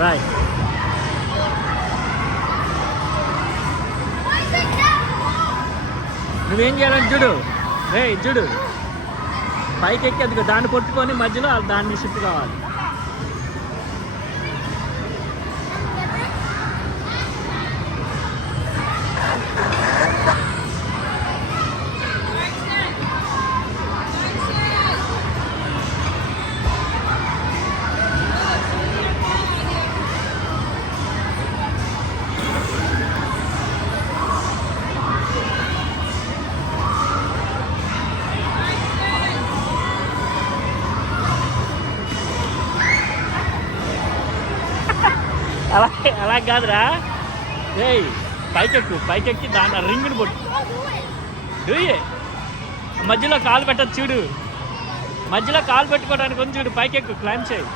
రాయ్. నువ్వేం చేయాలని చూడు, రే చూడు, పైకి ఎక్కి అది దాన్ని పట్టుకొని మధ్యలో దాన్ని షిఫ్ట్ కావాలి. అలా అలా కాదురా, ఏయ్ పైకెక్కి దాని రింగుని పట్టు, మధ్యలో కాలు పెట్టదు చూడు, మధ్యలో కాలు పెట్టుకోవడానికి ఉంది చూడు, పైకెక్కు క్లైమ్ చేయి.